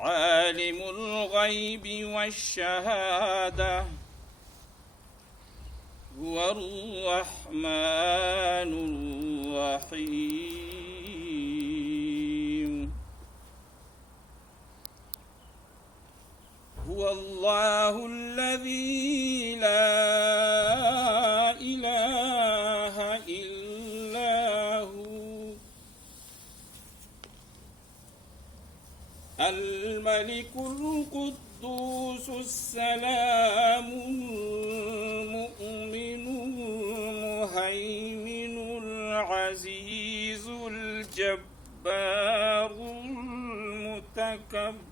عالم الغيب والشهادة هو الرحمن الرحيم هو الله الذي لا إله إلا هو الملك القدوس السلام المؤمن المهيمن العزيز الجبار المتكبر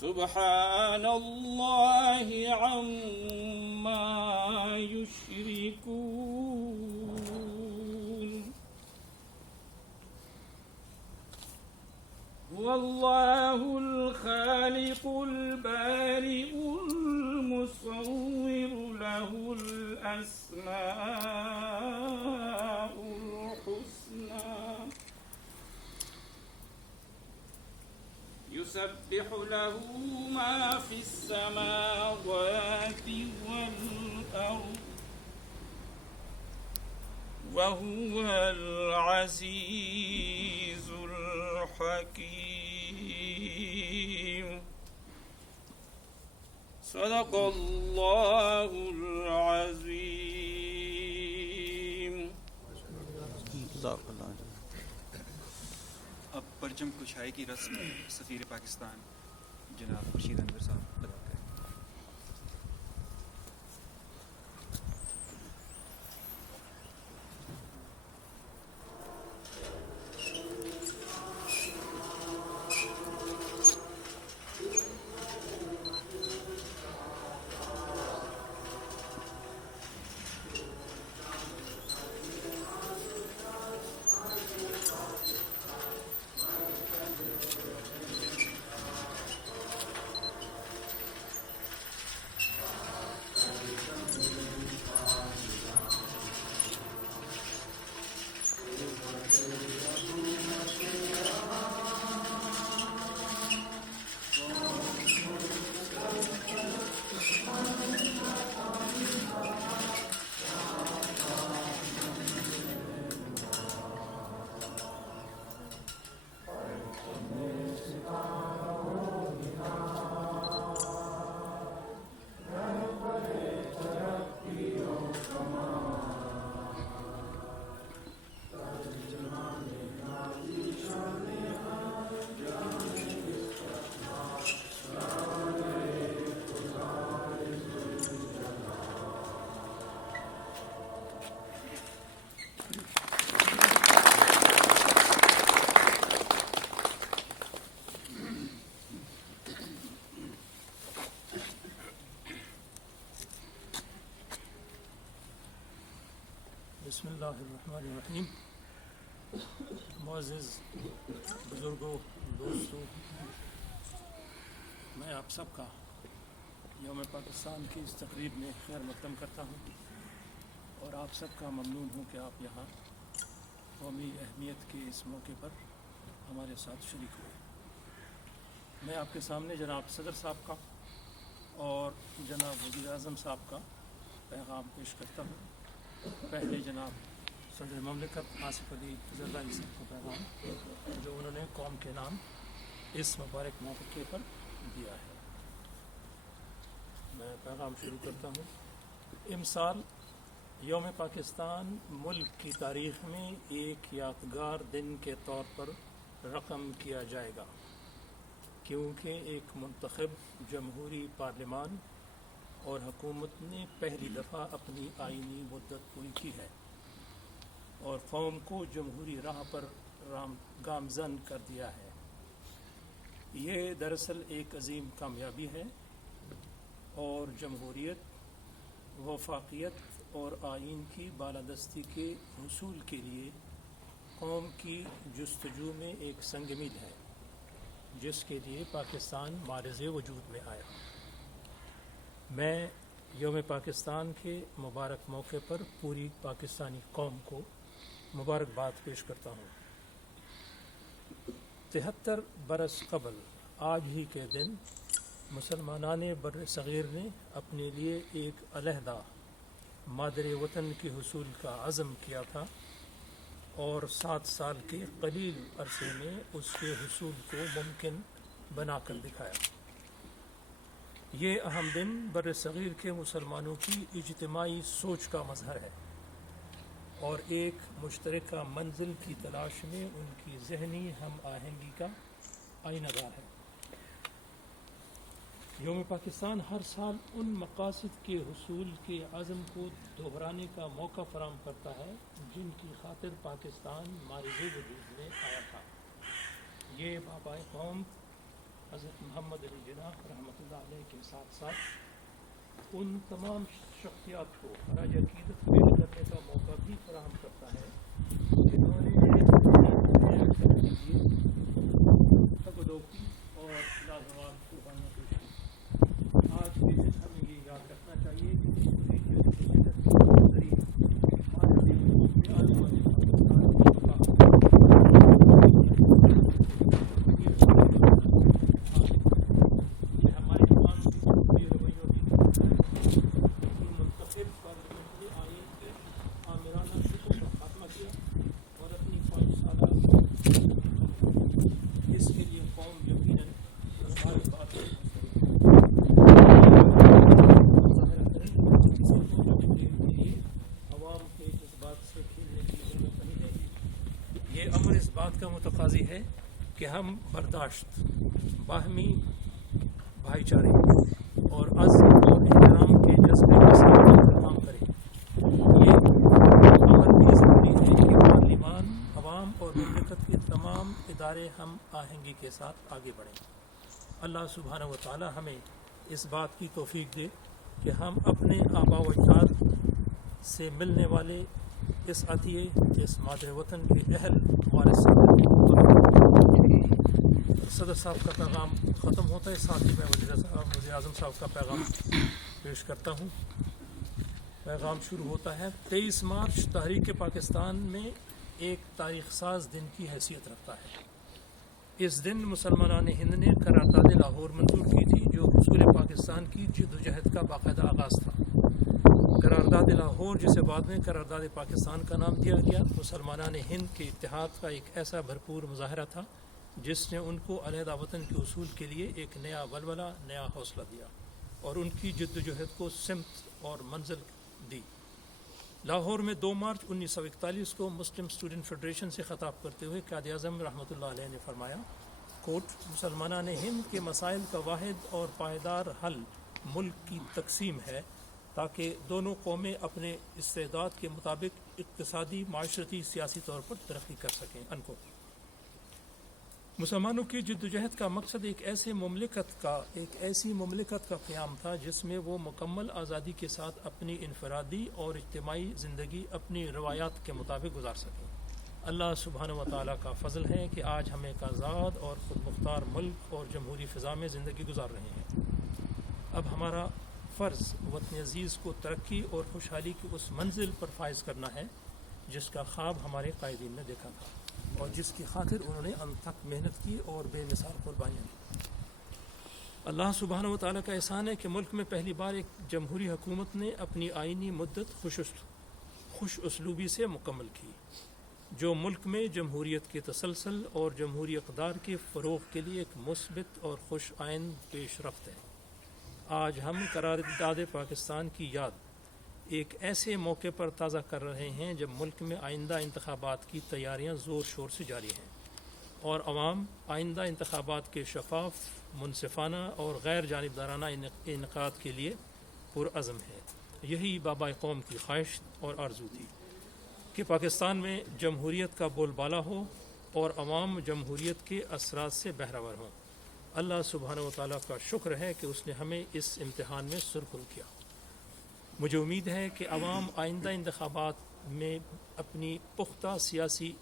سبحان الله عما يشركون هو الله الخالق البارئ المصور له الأسماء الحسنى يسبح له ما في السماوات والأرض وهو العزيز الحكيم صدق الله العظيم. اب پرچم کشائی کی رسم سفیر پاکستان جناب خورشید انور صاحب ادا کریں. بسم اللہ الرحمن الرحیم. معزز بزرگوں، دوستوں، میں آپ سب کا یوم پاکستان کی اس تقریب میں خیر مقدم کرتا ہوں اور آپ سب کا ممنون ہوں کہ آپ یہاں قومی اہمیت کے اس موقع پر ہمارے ساتھ شریک ہوئے. میں آپ کے سامنے جناب صدر صاحب کا اور جناب وزیر اعظم صاحب کا پیغام پیش کرتا ہوں. پہلے جناب صدر مملکت آصف علی زرداری صاحب کا پیغام جو انہوں نے قوم کے نام اس مبارک موقع پر دیا ہے. میں پیغام شروع کرتا ہوں. امسال یوم پاکستان ملک کی تاریخ میں ایک یادگار دن کے طور پر رقم کیا جائے گا، کیونکہ ایک منتخب جمہوری پارلیمان اور حکومت نے پہلی دفعہ اپنی آئینی مدت پوری کی ہے اور قوم کو جمہوری راہ پر گامزن کر دیا ہے. یہ دراصل ایک عظیم کامیابی ہے اور جمہوریت، وفاقیت اور آئین کی بالادستی کے حصول کے لیے قوم کی جستجو میں ایک سنگ میل ہے جس کے لیے پاکستان معرض وجود میں آیا. میں یوم پاکستان کے مبارک موقع پر پوری پاکستانی قوم کو مبارکباد پیش کرتا ہوں. 73 برس قبل آج ہی کے دن مسلمانان بر صغیر نے اپنے لیے ایک علیحدہ مادر وطن کے حصول کا عزم کیا تھا اور 7 سال کے قلیل عرصے میں اس کے حصول کو ممکن بنا کر دکھایا۔ یہ اہم دن بر صغیر کے مسلمانوں کی اجتماعی سوچ کا مظہر ہے اور ایک مشترکہ منزل کی تلاش میں ان کی ذہنی ہم آہنگی کا آئینہ دار ہے۔ یوم پاکستان ہر سال ان مقاصد کے حصول کے عزم کو دہرانے کا موقع فراہم کرتا ہے جن کی خاطر پاکستان مارز وجود میں آیا تھا۔ یہ بابائے قوم حضرت محمد علی جناح رحمۃ اللہ علیہ کے ساتھ ساتھ ان تمام شخصیات کو خراج عقیدت پیش کرنے کا موقع بھی فراہم کرتا ہے جنہوں نے تقدوقی اور لازوال قربانیاں پیش کی۔ آج کے دن ہمیں یہ یاد رکھنا چاہیے کہ کا متقاضی ہے کہ ہم برداشت، باہمی بھائی چارے اور عزم اور احترام کے جذبے کے ساتھ کام کریں۔ یہ امر بھی ضروری ہے کہ پارلیمان، عوام اور مملکت کے تمام ادارے ہم آہنگی کے ساتھ آگے بڑھیں۔ اللہ سبحانہ و تعالی ہمیں اس بات کی توفیق دے کہ ہم اپنے آباء و اجداد سے ملنے والے اس عطیے، اس مادر وطن کے اہل وارث صدر صاحب کا پیغام ختم ہوتا ہے، ساتھ ہی میں وزیر اعظم صاحب کا پیغام پیش کرتا ہوں۔ پیغام شروع ہوتا ہے۔ 23 مارچ تحریک پاکستان میں ایک تاریخ ساز دن کی حیثیت رکھتا ہے۔ اس دن مسلمانان ہند نے قرارداد لاہور منظور کی تھی جو حصول پاکستان کی جدوجہد کا باقاعدہ آغاز تھا۔ قرارداد لاہور، جسے بعد میں قرارداد پاکستان کا نام دیا گیا، مسلمانان ہند کے اتحاد کا ایک ایسا بھرپور مظاہرہ تھا جس نے ان کو علیحدہ وطن کے حصول کے لیے ایک نیا ولولہ، نیا حوصلہ دیا اور ان کی جدوجہد کو سمت اور منزل دی۔ لاہور میں 2 مارچ 1941 کو مسلم اسٹوڈنٹ فیڈریشن سے خطاب کرتے ہوئے قائد اعظم رحمۃ اللہ علیہ نے فرمایا، کوٹ، مسلمانان ہند کے مسائل کا واحد اور پائیدار حل ملک کی تقسیم ہے تاکہ دونوں قومیں اپنے استعداد کے مطابق اقتصادی، معاشرتی، سیاسی طور پر ترقی کر سکیں۔ مسلمانوں کی جدوجہد کا مقصد ایک ایسی مملکت کا قیام تھا جس میں وہ مکمل آزادی کے ساتھ اپنی انفرادی اور اجتماعی زندگی اپنی روایات کے مطابق گزار سکیں۔ اللہ سبحانہ و تعالیٰ کا فضل ہے کہ آج ہم ایک آزاد اور خود مختار ملک اور جمہوری فضا میں زندگی گزار رہے ہیں۔ اب ہمارا فرض وطن عزیز کو ترقی اور خوشحالی کی اس منزل پر فائز کرنا ہے جس کا خواب ہمارے قائدین نے دیکھا تھا اور جس کی خاطر انہوں نے انت تک محنت کی اور بے مثال قربانیاں دی۔ اللہ سبحانہ و تعالیٰ کا احسان ہے کہ ملک میں پہلی بار ایک جمہوری حکومت نے اپنی آئینی مدت خوش اسلوبی سے مکمل کی، جو ملک میں جمہوریت کے تسلسل اور جمہوری اقدار کے فروغ کے لیے ایک مثبت اور خوش آئند پیش رفت ہے۔ آج ہم قرارداد پاکستان کی یاد ایک ایسے موقع پر تازہ کر رہے ہیں جب ملک میں آئندہ انتخابات کی تیاریاں زور شور سے جاری ہیں اور عوام آئندہ انتخابات کے شفاف، منصفانہ اور غیر جانبدارانہ انعقاد کے لیے پرعزم ہے۔ یہی بابائے قوم کی خواہش اور آرزو تھی کہ پاکستان میں جمہوریت کا بول بالا ہو اور عوام جمہوریت کے اثرات سے بہرہور ہوں۔ اللہ سبحانہ و تعالیٰ کا شکر ہے کہ اس نے ہمیں اس امتحان میں سرخرو کیا۔ مجھے امید ہے کہ عوام آئندہ انتخابات میں اپنی پختہ سیاسی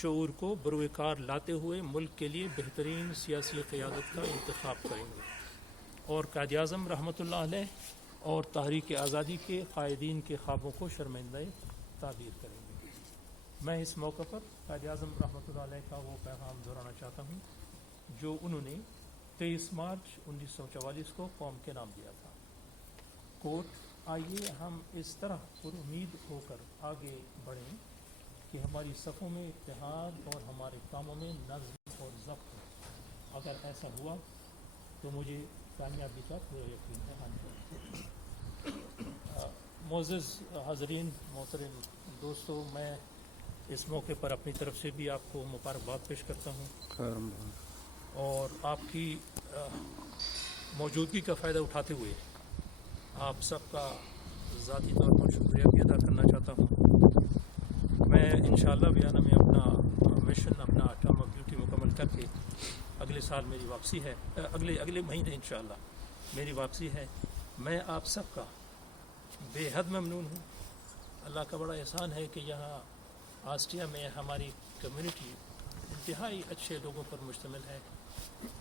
شعور کو بروئے کار لاتے ہوئے ملک کے لیے بہترین سیاسی قیادت کا انتخاب کریں گے اور قائد اعظم رحمۃ اللہ علیہ اور تحریک آزادی کے قائدین کے خوابوں کو شرمندہ تعبیر کریں گے۔ میں اس موقع پر قائد اعظم رحمۃ اللہ علیہ کا وہ پیغام دہرانا چاہتا ہوں جو انہوں نے 23 مارچ 1944 کو قوم کے نام دیا تھا. کوٹ: آئیے ہم اس طرح پر امید ہو کر آگے بڑھیں کہ ہماری صفوں میں اتحاد اور ہمارے کاموں میں نظم اور ضبط ہو. اگر ایسا ہوا تو مجھے کامیابی کا پورا یقین ہے. معزز حاضرین، محترم دوستو، میں اس موقع پر اپنی طرف سے بھی آپ کو مبارکباد پیش کرتا ہوں اور آپ کی موجودگی کا فائدہ اٹھاتے ہوئے آپ سب کا ذاتی طور پر شکریہ بھی ادا کرنا چاہتا ہوں. میں انشاءاللہ ویانا میں اپنا مشن، اپنا ٹرم آف ڈیوٹی مکمل کر کے اگلے سال میری واپسی ہے، اگلے مہینے انشاءاللہ میری واپسی ہے. میں آپ سب کا بے حد ممنون ہوں. اللہ کا بڑا احسان ہے کہ یہاں آسٹریا میں ہماری کمیونٹی انتہائی اچھے لوگوں پر مشتمل ہے.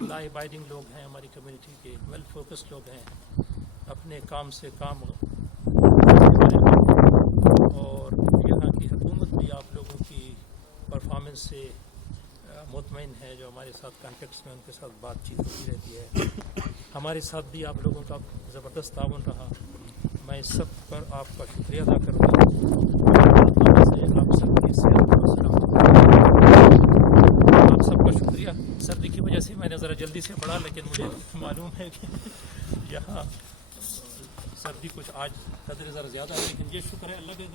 لا ابائڈنگ لوگ ہیں ہماری کمیونٹی کے، ویل فوکس لوگ ہیں، اپنے کام سے کام، اور یہاں کی حکومت بھی آپ لوگوں کی پرفارمنس سے مطمئن ہے. جو ہمارے ساتھ کانٹیکٹس میں ان کے ساتھ بات چیت ہوتی رہتی ہے. ہمارے ساتھ بھی آپ لوگوں کا زبردست تعاون رہا. میں اس سب پر آپ کا شکریہ ادا کرتا ہوں. آپ سب کی صحت و سلامتی، آپ سب کا شکریہ. سردی کی وجہ سے میں نے ذرا جلدی سے پڑھا، لیکن مجھے معلوم ہے کہ یہاں سردی کچھ آج قدر ذرا زیادہ ہے، لیکن یہ شکر ہے اللہ کے